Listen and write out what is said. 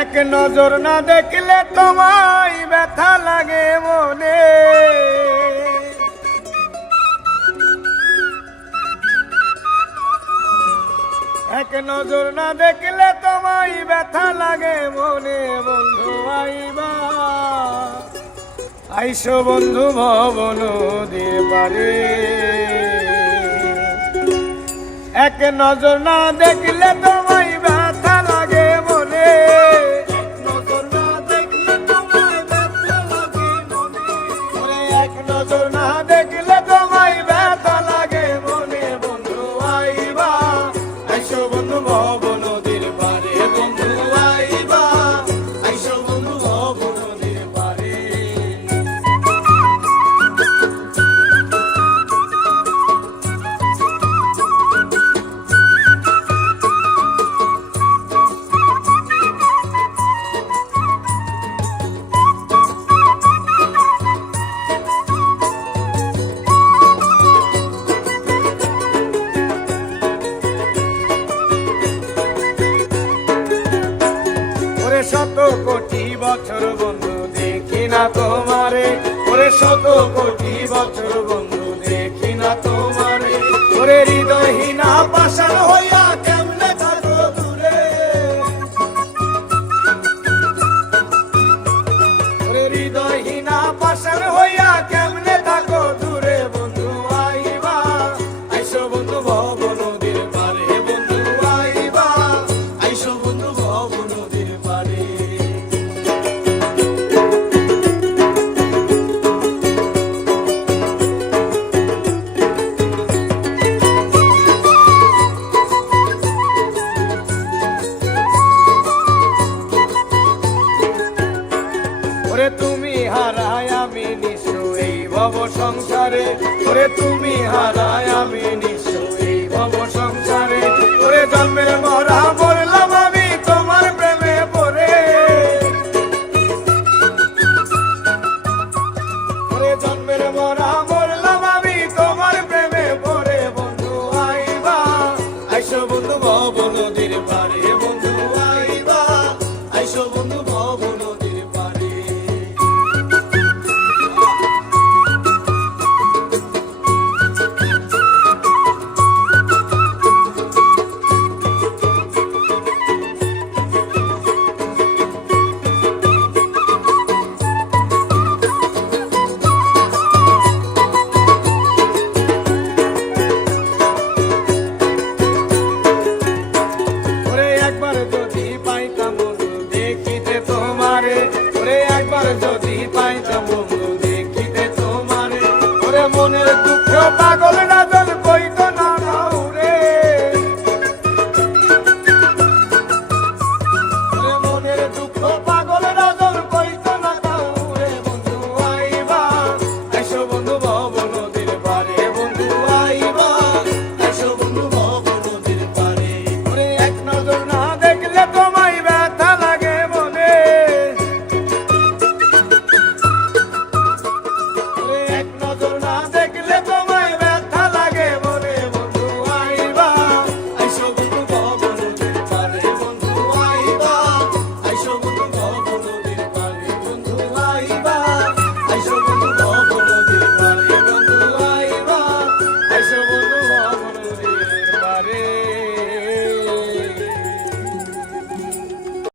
এক নজর না দেখলে তোমায় ব্যথা লাগে মনে, এক নজর না দেখলে তোমায় ব্যথা লাগে মনে। বন্ধু আইবা আইসো বন্ধু ভবন দিয়ে পারে, এক নজর না দেখলে তোমায় ব্যথা লাগে মনে, এক নজর না দেখলে তোমায় ব্যথা লাগে মনে, এক নজর না দেখলে তোমায় ব্যথা লাগে মনে। বন্ধু আইবা আইসো বন্ধু ভবন নদীর পারে, বন্ধু আইবা আইসো বন্ধু ভবন নদীর পারে। শত কোটি বছর বন্ধু দেখি না তোমারে, ওরে শত কোটি বছর বন্ধু দেখি না তোমারে, ওরে হৃদয়হীনা পাষাণ হইয়া কেমনে থাকো দূরে, ওরে হৃদয়হীনা পাষাণ হইয়া কেমনে থাকো দূরে। বন্ধু আইবা আইসো বন্ধু ভবন নদীর পারে, বন্ধু আইবা আইসো বন্ধু ভবন নদীর পারে। ওরে তুমি হারায় আমি নিঃস্ব এই ভব সংসারে, ওরে তুমি হারায় আমি নিঃস্ব